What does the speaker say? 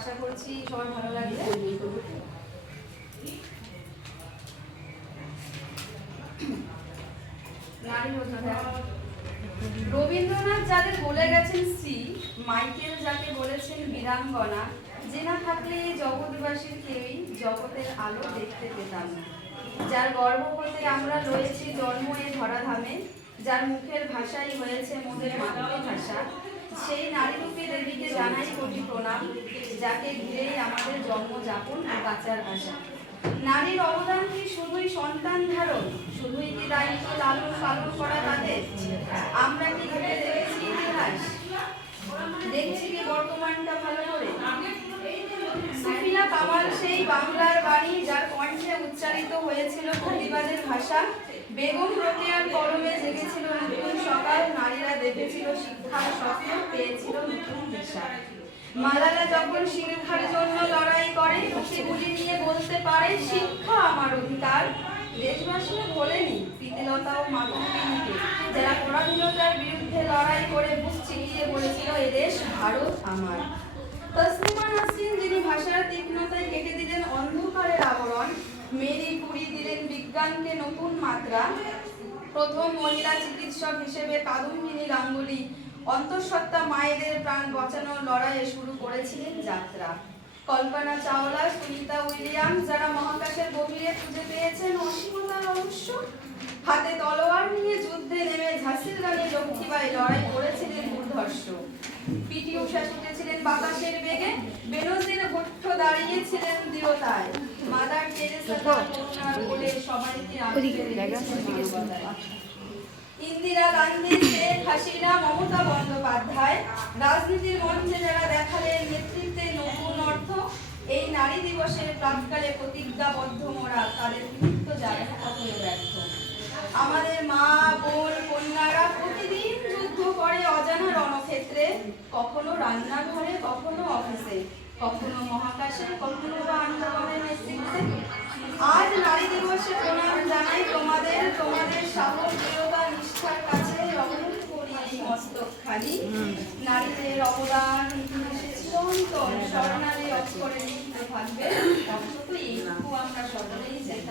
আশা করছি সবার ভালো লাগবে। নারী অধিকার। রবীন্দ্রনাথ যাদের বলে গেছেন শ্রী, মাইকেল যাকে বলেছেন বীরাঙ্গনা, যে না থাকলে এই জগৎবাসীর কেউই জগতের আলো দেখতে পেতাম না। যার গর্ভ হতে আমরা রয়েছি জন্ম এ ধরাধামে, যার মুখের ভাষাই হয়েছে মোদের মাতৃভাষা, সেই নারীরূপী দেবীকে জানাই কোটি প্রণাম, যাকে ঘিরেই আমাদের জন্মযাপন ও বাঁচার আশা। নারীর অবদান কি শুধুই সন্তান ধারণ, শুধুই কি দায়িত্ব লালন পালন করা তাদের? আমরা কি ঘুরে দেখেছি ইতিহাস, দেখছি কি বর্তমানটা ভালো করে? সুফিয়া কামাল সেই বাংলার বাণী, যার কণ্ঠে উচ্চারিত হয়েছিল প্রতিবাদের ভাষা। বেগম রোকেয়ার কলমে জেগেছিল নতুন সকাল, নারীরা দেখেছিল শিক্ষার স্বপ্ন, পেয়েছিল নতুন দিশা। মালালা যখন শিক্ষার জন্য লড়াই করে, সেগুলি নিয়ে বলতে পারে শিক্ষা আমার অধিকার। দেশবাসীরা বলেনি প্রীতিলতা ও মাতঙ্গিনীকে, যারা পরাধীনতার বিরুদ্ধে লড়াই করে বুক চিরিয়ে বলেছিল এদেশ ভারত আমার। তসলিমা নাসরিন যিনি ভাষার তীক্ষ্ণতায় কেটে দিলেন অন্ধকারের আবরণ, মেরি কুরি দিলেন বিজ্ঞানকে নতুন মাত্রা। প্রথম মহিলা চিকিৎসক হিসেবে কাদম্বিনী গাঙ্গুলি অন্তঃসত্ত্বা মায়েদের প্রাণ বাঁচানোর লড়াইয়ে শুরু করেছিলেন যাত্রা। কল্পনা চাওলা, সুনিতা উইলিয়ামস যারা মহাকাশের গভীরে খুঁজে পেয়েছেন অসীমতার রহস্য। হাতে তলোয়ার নিয়ে যুদ্ধে নেমে ঝাঁসির রানী লক্ষ্মীবাঈ লড়াই করেছিলেন দুর্ধর্ষ। পিটি ঊষা ছুটেছিলেন বাতাসের বেগে, বেনজির ভুট্টো দাঁড়িয়েছিলেন দৃঢ়তায়। মাদার টেরেসা তার করুণার কোলে সবাইকে আঁকড়ে রেখেছিলেন মানবতায়। ইন্দিরা গান্ধী, শেখ হাসিনা, মমতা বন্দ্যোপাধ্যায় রাজনীতির মঞ্চে যারা দেখালেন নেতৃত্বে নতুন অর্থ, এই নারী দিবসের প্রাক্কালে প্রতিজ্ঞাবদ্ধ মোরা তাদের কৃতিত্ব জানা কখনো ব্যর্থ। আমাদের মা বোন কন্যারা প্রতিদিন যুদ্ধ করে অজানা রণক্ষেত্রে, কখনো রান্নাঘরে, কখনো অফিসে, কখনো মহাকাশে, কখনো বা আন্দোলনের নেতৃত্বে। আজ নারী দিবসে প্রণাম জানাই তোমাদের, তোমাদের সাহস, দৃঢ়তা, নিষ্ঠার কাছে রক্ষণ করি এই মস্তক খালি। নারীদের অবদান ইতিহাসে চিরন্তন, স্বর্ণালী অক্ষরে লিখিত থাকবে। অন্তত এইটুকু আমরা সকলেই জানি।